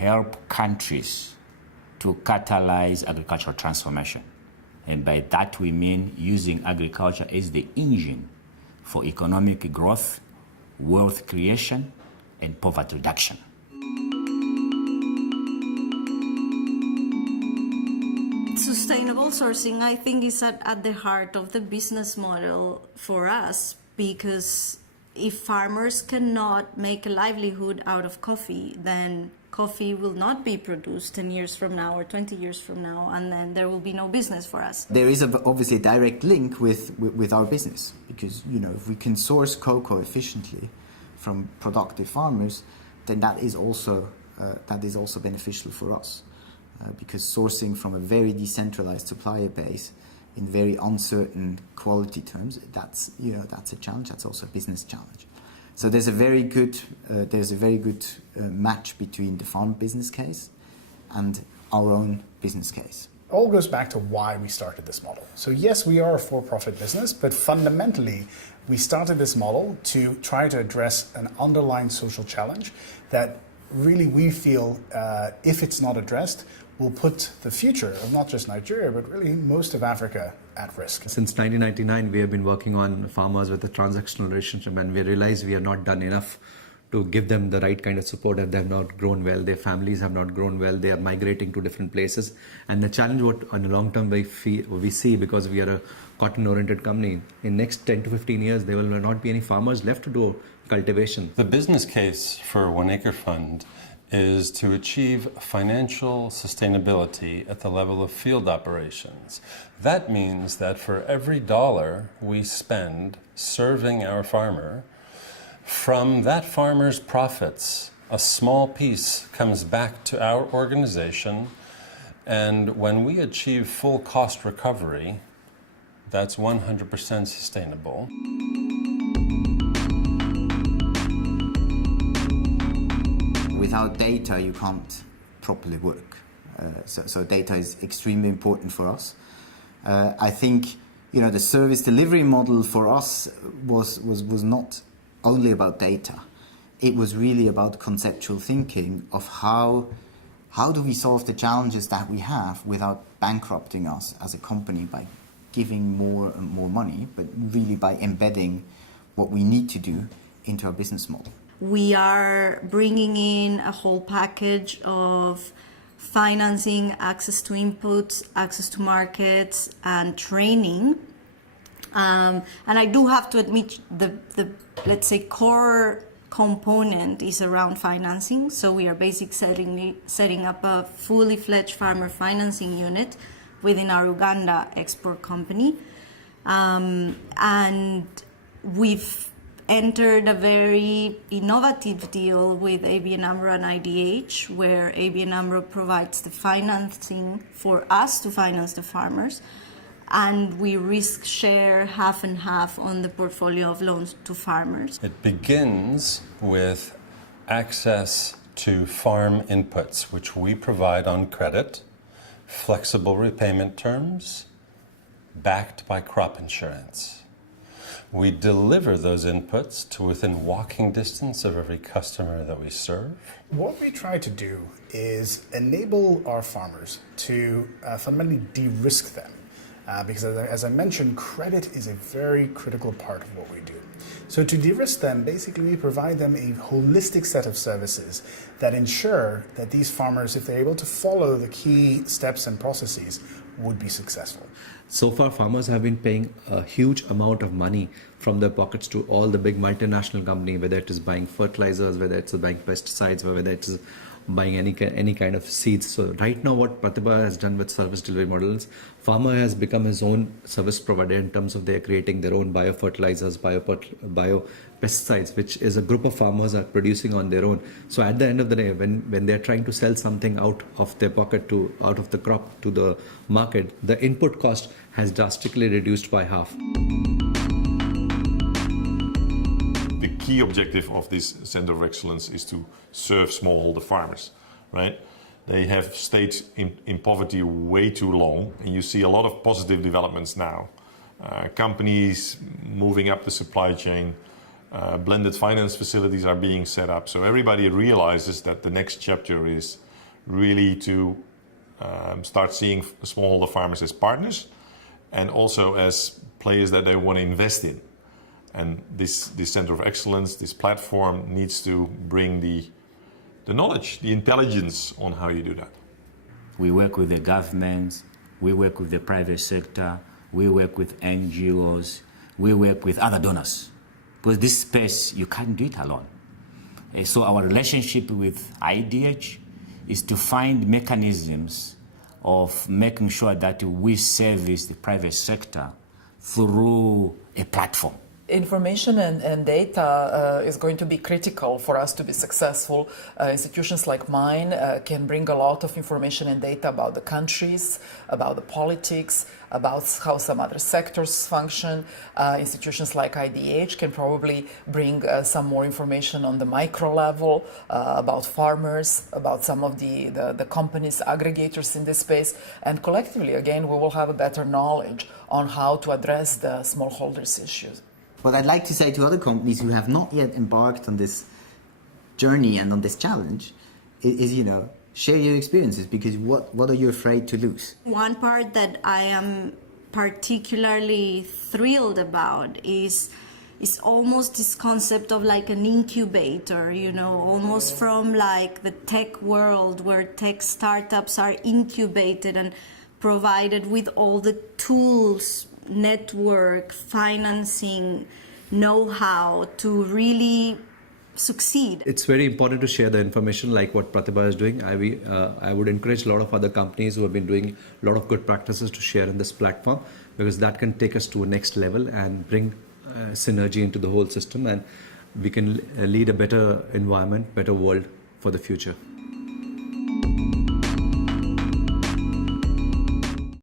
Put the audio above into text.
help countries to catalyze agricultural transformation. And by that we mean using agriculture as the engine for economic growth, wealth creation, and poverty reduction. Sustainable sourcing, I think, is at the heart of the business model for us, because if farmers cannot make a livelihood out of coffee, then coffee will not be produced 10 years from now or 20 years from now, and then there will be no business for us. There is obviously a direct link with our business, because if we can source cocoa efficiently from productive farmers, then that is also beneficial for us, because sourcing from a very decentralized supplier base in very uncertain quality terms, that's a challenge. That's also a business challenge. So there's a very good match between the farm business case and our own business case. It all goes back to why we started this model. So yes, we are a for-profit business, but fundamentally, we started this model to try to address an underlying social challenge that really we feel, if it's not addressed, will put the future of not just Nigeria, but really most of Africa at risk. Since 1999, we have been working on farmers with a transactional relationship, and we realize we have not done enough to give them the right kind of support, and they have not grown well. Their families have not grown well. They are migrating to different places. And the challenge what on the long term we see, because we are a cotton-oriented company, in next 10 to 15 years, there will not be any farmers left to do cultivation. The business case for One Acre Fund is to achieve financial sustainability at the level of field operations. That means that for every dollar we spend serving our farmer, from that farmer's profits, a small piece comes back to our organization, and when we achieve full cost recovery, that's 100% sustainable. Without data, you can't properly work. So data is extremely important for us. I think the service delivery model for us was not only about data. It was really about conceptual thinking of how do we solve the challenges that we have without bankrupting us as a company by giving more and more money, but really by embedding what we need to do into our business model. We are bringing in a whole package of financing, access to inputs, access to markets, and training. And I do have to admit the let's say core component is around financing. So we are basically setting up a fully fledged farmer financing unit within our Uganda export company. And we've entered a very innovative deal with ABN AMRO and IDH, where ABN AMRO provides the financing for us to finance the farmers, and we risk share half and half on the portfolio of loans to farmers. It begins with access to farm inputs, which we provide on credit, flexible repayment terms, backed by crop insurance. We deliver those inputs to within walking distance of every customer that we serve. What we try to do is enable our farmers to fundamentally de-risk them. Because as I mentioned, credit is a very critical part of what we do. So to de-risk them, basically we provide them a holistic set of services that ensure that these farmers, if they're able to follow the key steps and processes, would be successful. So far, farmers have been paying a huge amount of money from their pockets to all the big multinational companies, whether it is buying fertilizers, whether it's buying pesticides, whether it is buying any kind of seeds. So right now what Pratibha has done with service delivery models, farmer has become his own service provider in terms of they're creating their own biofertilizers, biopesticides, which is a group of farmers are producing on their own. So at the end of the day, when they're trying to sell something out of their pocket out of the crop to the market, the input cost has drastically reduced by half. The key objective of this Center of Excellence is to serve smallholder farmers, right? They have stayed in poverty way too long, and you see a lot of positive developments now. Companies moving up the supply chain, blended finance facilities are being set up, so everybody realizes that the next chapter is really to start seeing smallholder farmers as partners and also as players that they want to invest in. And this center of excellence, this platform, needs to bring the knowledge, the intelligence on how you do that. We work with the governments, we work with the private sector, we work with NGOs, we work with other donors. Because this space, you can't do it alone. So our relationship with IDH is to find mechanisms of making sure that we service the private sector through a platform. Information and data is going to be critical for us to be successful. Institutions like mine can bring a lot of information and data about the countries, about the politics, about how some other sectors function. Institutions like IDH can probably bring some more information on the micro level about farmers, about some of the companies, aggregators in this space. And collectively, again, we will have a better knowledge on how to address the smallholders issues. What I'd like to say to other companies who have not yet embarked on this journey and on this challenge is, share your experiences, because what are you afraid to lose? One part that I am particularly thrilled about is almost this concept of like an incubator, almost from like the tech world where tech startups are incubated and provided with all the tools, network, financing, know-how to really succeed. It's very important to share the information like what Pratibha is doing. I would encourage a lot of other companies who have been doing a lot of good practices to share in this platform, because that can take us to a next level and bring synergy into the whole system, and we can lead a better environment, better world for the future.